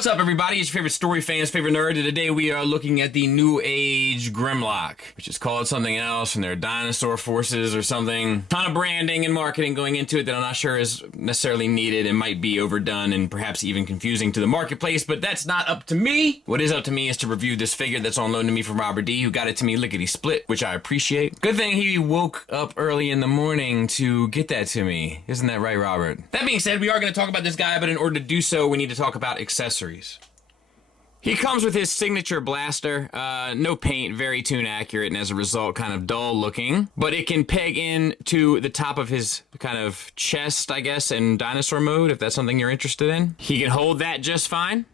What's up, everybody? It's your favorite story fans, favorite nerd, and today we are looking at the NewAge Grimlock, which is called something else, and they're dinosaur forces or something. Ton of branding and marketing going into it that I'm not sure is necessarily needed and might be overdone and perhaps even confusing to the marketplace, but that's not up to me. What is up to me is to review this figure that's on loan to me from Robert D, who got it to me lickety-split, which I appreciate. Good thing he woke up early in the morning to get that to me. Isn't that right, Robert? That being said, we are going to talk about this guy, but in order to do so, we need to talk about accessories. He comes with his signature blaster, no paint, very tune accurate, and as a result kind of dull looking, but it can peg in to the top of his kind of chest, I guess, in dinosaur mode, if that's something you're interested in. He can hold that just fine.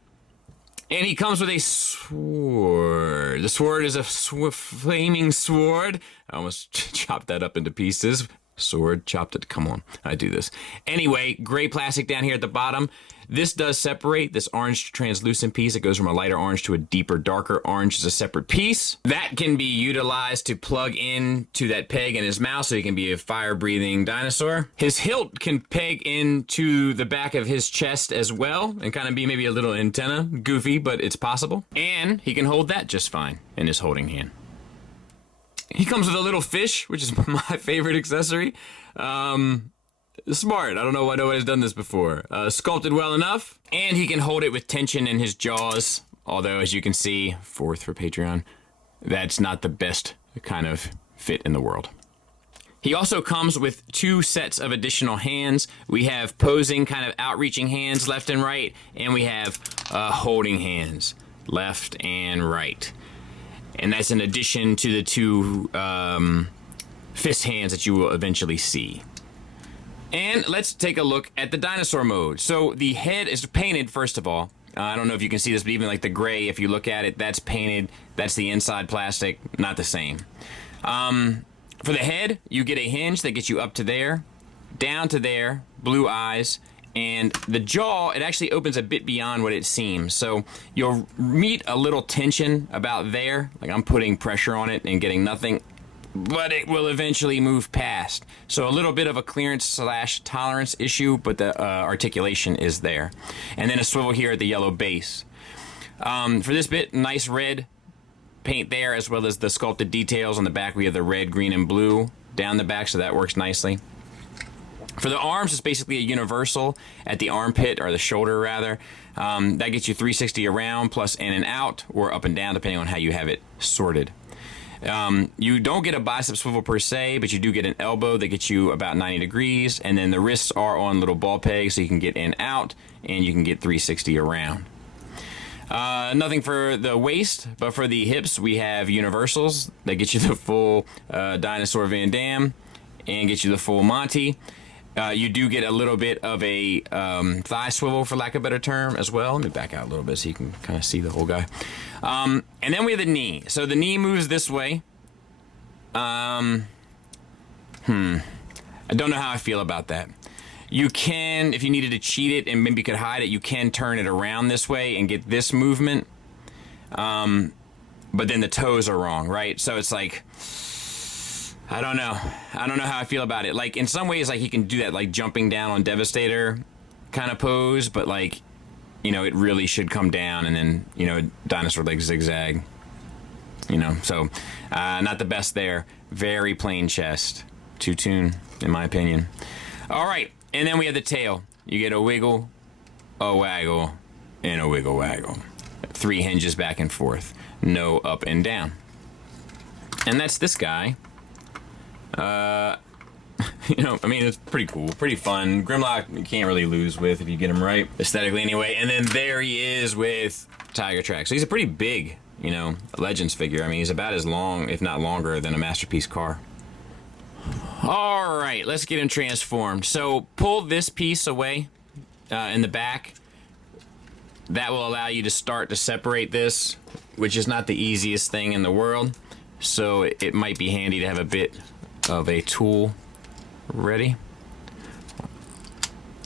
And he comes with a sword. The sword is a flaming sword. I almost chopped that up into pieces. Sword, chopped it. Come on, I do this. Anyway, gray plastic down here at the bottom. This does separate. This orange translucent piece, it goes from a lighter orange to a deeper, darker orange, is a separate piece. That can be utilized to plug in to that peg in his mouth so he can be a fire-breathing dinosaur. His hilt can peg into the back of his chest as well and kind of be maybe a little antenna. Goofy, but it's possible. And he can hold that just fine in his holding hand. He comes with a little fish, which is my favorite accessory. Smart. I don't know why nobody's done this before. Sculpted well enough, and he can hold it with tension in his jaws. Although, as you can see, fourth for Patreon, that's not the best kind of fit in the world. He also comes with 2 sets of additional hands. We have posing, kind of outreaching hands left and right, and we have holding hands left and right. And that's in addition to the 2 fist hands that you will eventually see. And let's take a look at the dinosaur mode. So the head is painted, first of all. I don't know if you can see this, but even like the gray, if you look at it, that's painted. That's the inside plastic, not the same. For the head, you get a hinge that gets you up to there, down to there, blue eyes, and the jaw, it actually opens a bit beyond what it seems. So you'll meet a little tension about there, like I'm putting pressure on it and getting nothing, but it will eventually move past. So a little bit of a clearance / tolerance issue, but the articulation is there. And then a swivel here at the yellow base. For this bit, nice red paint there, as well as the sculpted details on the back. We have the red, green, and blue down the back, so that works nicely. For the arms, it's basically a universal at the armpit, or the shoulder rather. That gets you 360 around, plus in and out, or up and down, depending on how you have it sorted. You don't get a bicep swivel per se, but you do get an elbow that gets you about 90 degrees, and then the wrists are on little ball pegs, so you can get in and out, and you can get 360 around. Nothing for the waist, but for the hips, we have universals that get you the full Dinosaur Van Damme and get you the full Monty. You do get a little bit of a thigh swivel, for lack of a better term, as well. Let me back out a little bit so you can kind of see the whole guy. And then we have the knee. So the knee moves this way. I don't know how I feel about that. You can, if you needed to cheat it and maybe could hide it, you can turn it around this way and get this movement. But then the toes are wrong, right? So it's like, I don't know how I feel about it. Like, in some ways, like, he can do that, like, jumping down on Devastator kind of pose, but, like, you know, it really should come down and then, you know, dinosaur legs zigzag. You know, so, not the best there. Very plain chest. Two-tune, in my opinion. All right, and then we have the tail. You get a wiggle, a waggle, and a wiggle waggle. 3 hinges back and forth. No up and down. And that's this guy. You know, I mean, it's pretty cool, pretty fun. Grimlock, you can't really lose with if you get him right, aesthetically anyway. And then there he is with Tiger Track. So he's a pretty big, you know, Legends figure. I mean, he's about as long, if not longer, than a Masterpiece car. All right, let's get him transformed. So pull this piece away in the back. That will allow you to start to separate this, which is not the easiest thing in the world. So it might be handy to have a bit of a tool ready.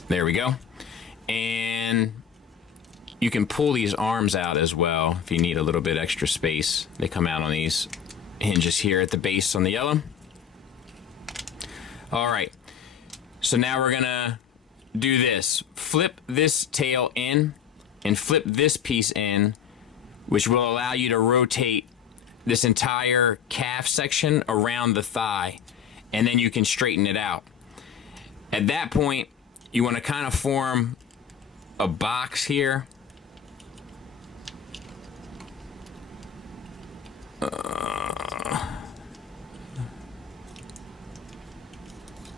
There we go. And you can pull these arms out as well if you need a little bit extra space. They come out on these hinges here at the base on the yellow. All right, so now we're gonna do this. Flip this tail in and flip this piece in, which will allow you to rotate this entire calf section around the thigh, and then you can straighten it out. At that point, you want to kind of form a box here.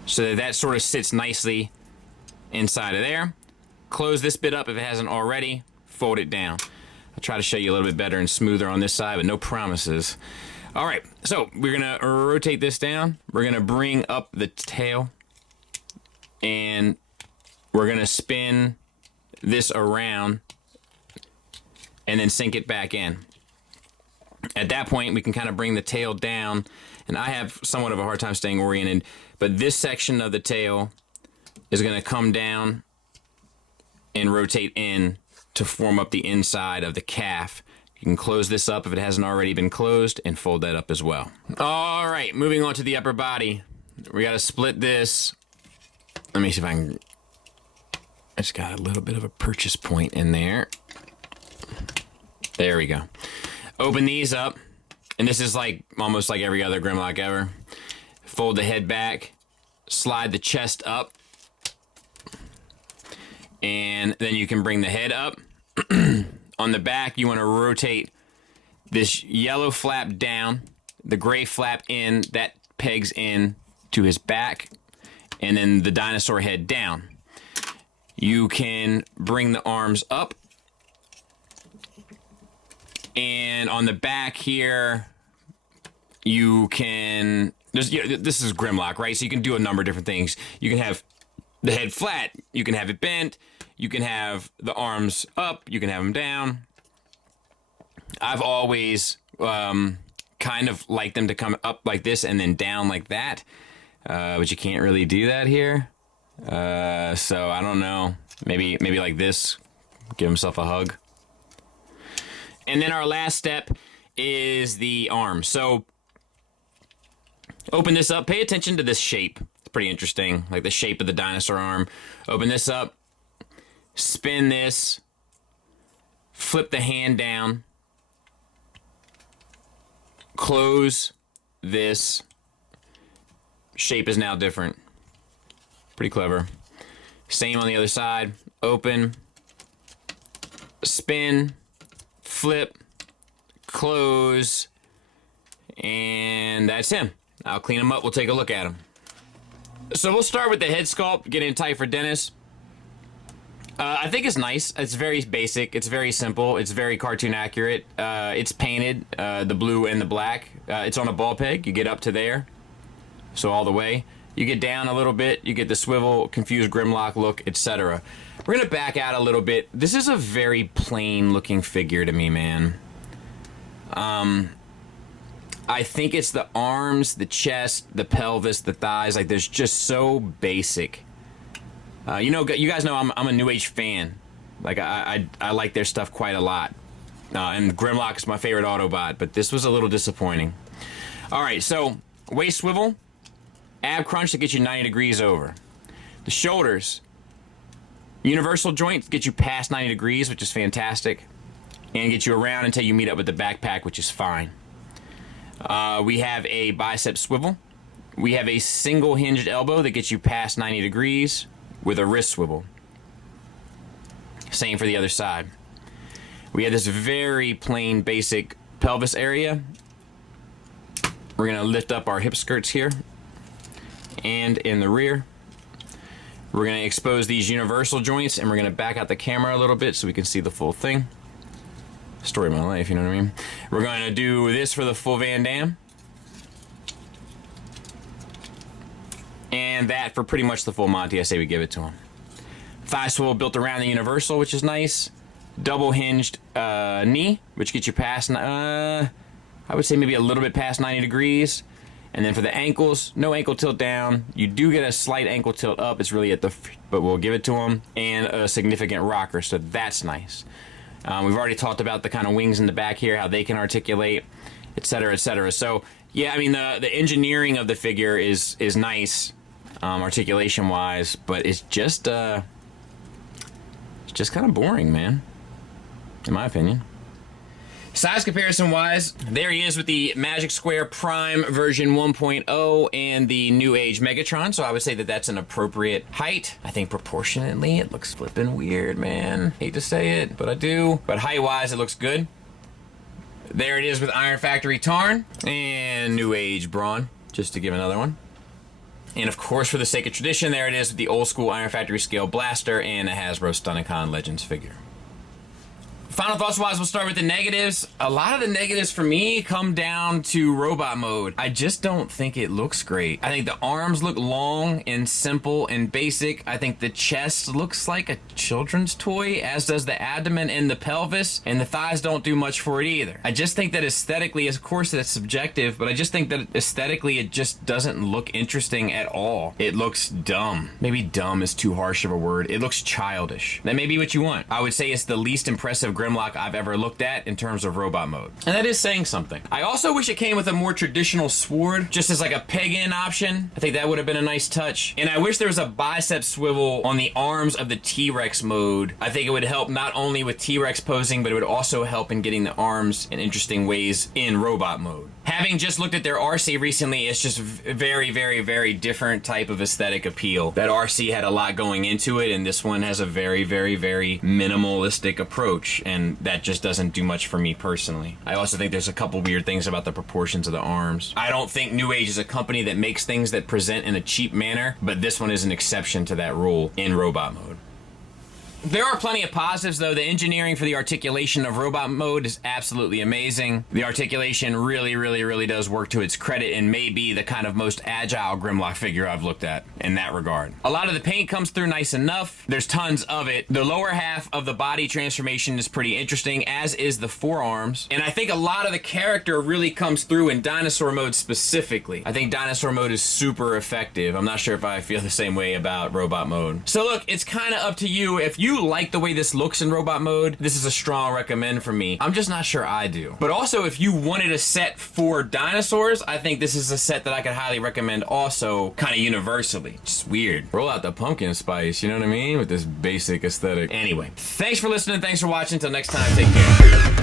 So that sort of sits nicely inside of there. Close this bit up if it hasn't already. Fold it down. I'll try to show you a little bit better and smoother on this side, but no promises. All right, so we're gonna rotate this down. We're gonna bring up the tail, and we're gonna spin this around and then sink it back in. At that point, we can kind of bring the tail down, and I have somewhat of a hard time staying oriented, but this section of the tail is gonna come down and rotate in to form up the inside of the calf. You can close this up if it hasn't already been closed, and fold that up as well. All right, moving on to the upper body. We gotta split this. Let me see if I can, I just got a little bit of a purchase point in there. There we go. Open these up, and this is like almost like every other Grimlock ever. Fold the head back, slide the chest up, and then you can bring the head up. On the back, you want to rotate this yellow flap down, the gray flap in, that pegs in to his back, and then the dinosaur head down. You can bring the arms up, and on the back here, you can, this is Grimlock, right? So you can do a number of different things. You can have the head flat, you can have it bent, you can have the arms up, you can have them down. I've always kind of liked them to come up like this and then down like that, but you can't really do that here. So I don't know, maybe like this, give himself a hug. And then our last step is the arm. So open this up, pay attention to this shape. It's pretty interesting, like the shape of the dinosaur arm. Open this up, spin this, flip the hand down, close this. Shape is now different. Pretty clever. Same on the other side. Open, spin, flip, close, and that's him. I'll clean him up. We'll take a look at him. So we'll start with the head sculpt, get in tight for Dennis. I think it's nice. It's very basic. It's very simple. It's very cartoon accurate. It's painted, the blue and the black. It's on a ball peg. You get up to there, so all the way. You get down a little bit. You get the swivel, confused Grimlock look, etc. We're gonna back out a little bit. This is a very plain looking figure to me, man. I think it's the arms, the chest, the pelvis, the thighs. Like, there's just so basic. You know, you guys know I'm a NewAge fan. Like, I like their stuff quite a lot. And Grimlock is my favorite Autobot, but this was a little disappointing. All right, so waist swivel, ab crunch to get you 90 degrees over. The shoulders, universal joint, get you past 90 degrees, which is fantastic, and get you around until you meet up with the backpack, which is fine. We have a bicep swivel. We have a single hinged elbow that gets you past 90 degrees with a wrist swivel. Same for the other side. We have this very plain basic pelvis area. We're gonna lift up our hip skirts here and in the rear. We're gonna expose these universal joints, and we're gonna back out the camera a little bit so we can see the full thing. Story of my life, you know what I mean? We're gonna do this for the full Van Damme. And that for pretty much the full Monty. I say we give it to him. Thigh swivel built around the universal, which is nice. Double hinged knee, which gets you past, I would say maybe a little bit past 90 degrees. And then for the ankles, no ankle tilt down. You do get a slight ankle tilt up. It's really at the, but we'll give it to him. And a significant rocker, so that's nice. We've already talked about the kind of wings in the back here, how they can articulate, etc., etc. So yeah, I mean the engineering of the figure is nice, articulation wise, but it's just kind of boring, man. in my opinion. Size comparison wise, there he is with the Magic Square Prime version 1.0 and the NewAge Megatron, so I would say that that's an appropriate height. I think proportionately it looks flippin' weird, man. Hate to say it, but I do. But height wise, it looks good. There it is with Iron Factory Tarn and NewAge Brawn, just to give another one. And of course, for the sake of tradition, there it is with the old school Iron Factory Scale Blaster and a Hasbro Stunnicon Legends figure. Final thoughts wise, we'll start with the negatives. A lot of the negatives for me come down to robot mode. I just don't think it looks great. I think the arms look long and simple and basic. I think the chest looks like a children's toy, as does the abdomen and the pelvis, and the thighs don't do much for it either. I just think that aesthetically, of course that's subjective, but I just think that aesthetically it just doesn't look interesting at all. It looks dumb. Maybe dumb is too harsh of a word. It looks childish. That may be what you want. I would say it's the least impressive Grimlock I've ever looked at in terms of robot mode. And that is saying something. I also wish it came with a more traditional sword, just as like a peg-in option. I think that would have been a nice touch. And I wish there was a bicep swivel on the arms of the T-Rex mode. I think it would help not only with T-Rex posing, but it would also help in getting the arms in interesting ways in robot mode. Having just looked at their RC recently, it's just very, very, very different type of aesthetic appeal. That RC had a lot going into it, and this one has a very, very, very minimalistic approach, and that just doesn't do much for me personally. I also think there's a couple weird things about the proportions of the arms. I don't think NewAge is a company that makes things that present in a cheap manner, but this one is an exception to that rule in robot mode. There are plenty of positives, though. The engineering for the articulation of robot mode is absolutely amazing. The articulation really, really, really does work to its credit and may be the kind of most agile Grimlock figure I've looked at in that regard. A lot of the paint comes through nice enough. There's tons of it. The lower half of the body transformation is pretty interesting, as is the forearms. And I think a lot of the character really comes through in dinosaur mode specifically. I think dinosaur mode is super effective. I'm not sure if I feel the same way about robot mode. So look, it's kind of up to you. If you like the way this looks in robot mode, this is a strong recommend for me. I'm just not sure I do. But also, if you wanted a set for dinosaurs, I think this is a set that I could highly recommend also, kind of universally. Just weird. Roll out the pumpkin spice, you know what I mean? With this basic aesthetic. Anyway, thanks for listening. Thanks for watching. Until next time, take care.